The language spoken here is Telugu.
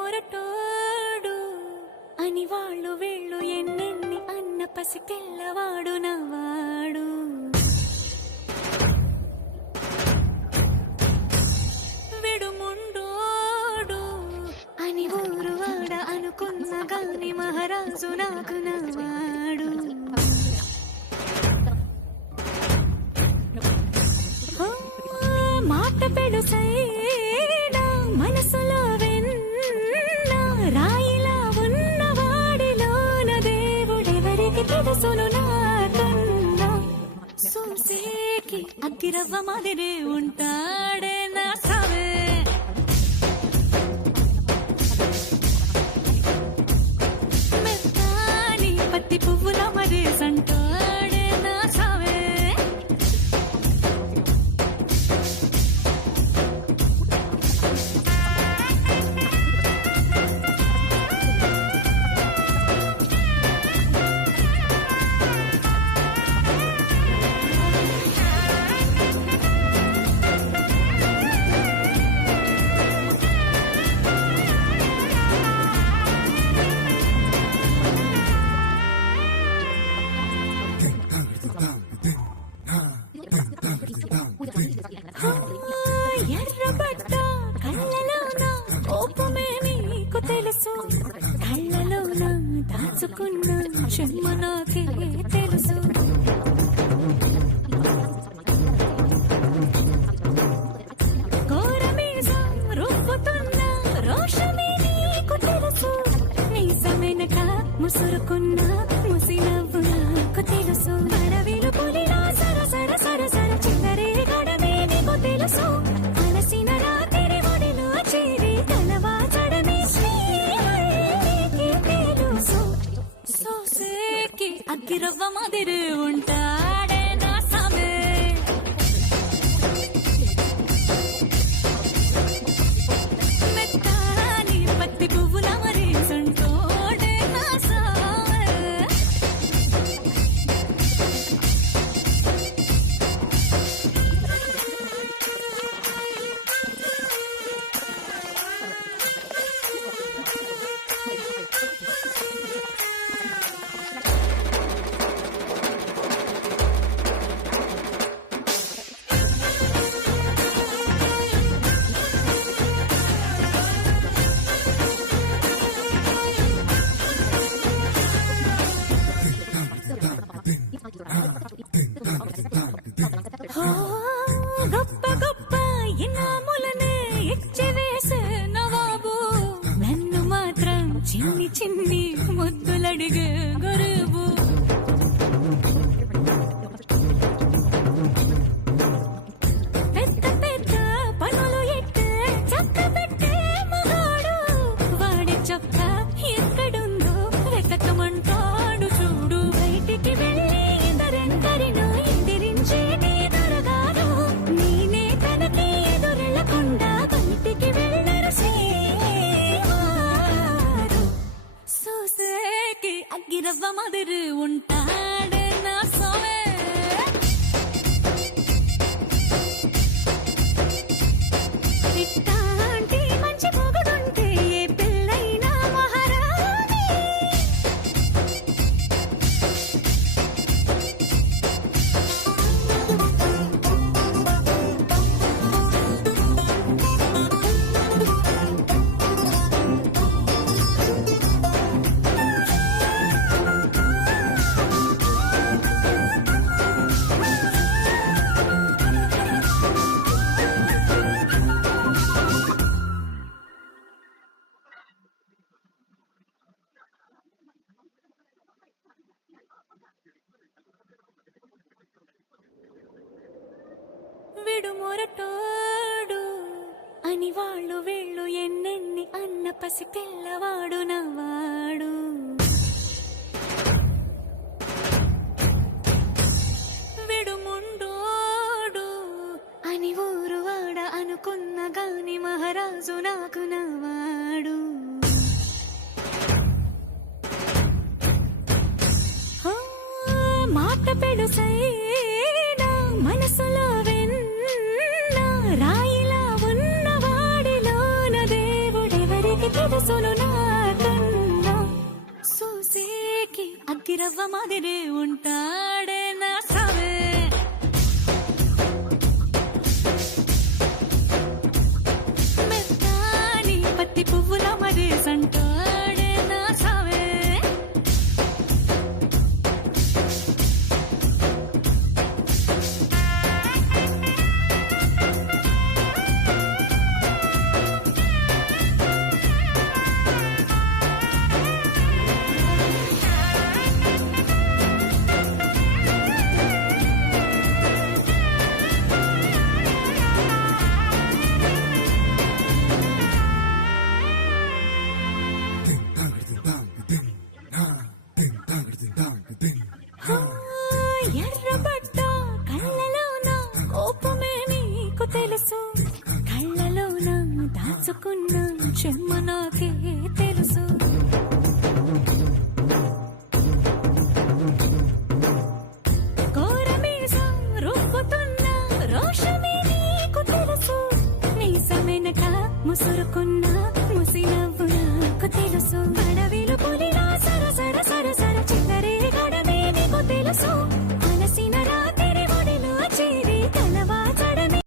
మొరటోడు అని వాళ్ళు వీళ్ళు ఎన్నెన్ని అన్న పసి పిల్లవాడు నవ్వాడు. విడుముండోడు అని ఊరు వాడ అనుకున్న గాని మహారాజు నాకు నవ్వాడు. మాట పెడుసైనా మనసులో వెన్న రాయిలా ఉన్నవాడిలోన దేవుడెవరికి తెలుసును నాకన్నా. సూసేకి అగ్గిరవ్వ మాదిరే ఉంటాడే నా సావే. మెత్తాని పత్తి పువ్వుల మరేసంటాడే నా సావే. ఎర్రబడ్డ కళ్ళలోన కోపమే నీకు తెలుసు, కళ్ళలోన దాచుకున్న చెమ్మ నాకే తెలుసు. ఘోరమీసం రుబ్బుతున్న రోషమే నీకు తెలుసు, మీసమెనక ముసురుకున్న ముసినవ్వు నాకు తెలుసు. అడవిలు పులిలా సరసర సరసర చిల్లరే గడమే నీకు తెలుసు, అలసిన రాత్రి ఒడిలో చేరి కలవాచడమే శ్రీకి తెలుసు. సోసేకి అగ్గిరవ్వ మాదిరి ఉంటాడే నా సామే. మెత్తాని పత్తి పువ్వుల మరేసంటోడే నా సామే. గొప్ప గొప్ప ఇనాములనే ఇచ్చివేసే నవాబు, నన్ను మాత్రం చిన్ని చిన్ని ముద్దులడిగే గరుబు. పెద్ద పెద్ద పనులు ఎట్టే చక్క పెట్టే మగాడు, వాడి చొక్క ఎక్కడుందో వెతకమంటాడు చూడు. బయటికి వెళ్ళి ఇద్దరెందరినో ఎదిరించేటి దొరగారు, నేనే తనకి ఎదురెళ్ళకుండా బయటికి వెళ్ళరు శ్రీవారు. సోసేకి అగ్గిరవ్వ మాదిరి ఉంటాడే నా స్వామి. ఇట్టాంటి మంచి పొగడుంటే ఏ పిల్లైనా మహారాణి. విడుమొరటోడు అని వాళ్ళు వీళ్ళు ఎన్నెన్ని అన్న పసి పిల్లవాడు నవ్వాడు. విడుముండోడు అని ఊరు వాడ అనుకున్న గాని మహారాజు నాకు నవ్వాడు. మాట పెడుసైనా మనసులో వెన్న రాయిలా ఉన్నవాడిలోన దేవుడెవరికి తెలుసును నాకన్నా సూసేకి అగ్గిరవ్వ మాదిరే ఉంటాడే నా సావే మెత్తాని పత్తి పువ్వుల మరేసంటాడే నా సావే ఎర్రబడ్డ కళ్ళలోన కోపమే నీకు తెలుసు కళ్ళలోన దాచుకున్న చెమ్మ నాకే తెలుసు కోరమీసం రుబ్బుతున్న రోషమే నీకు తెలుసు మీసమెనక ముసురుకున్న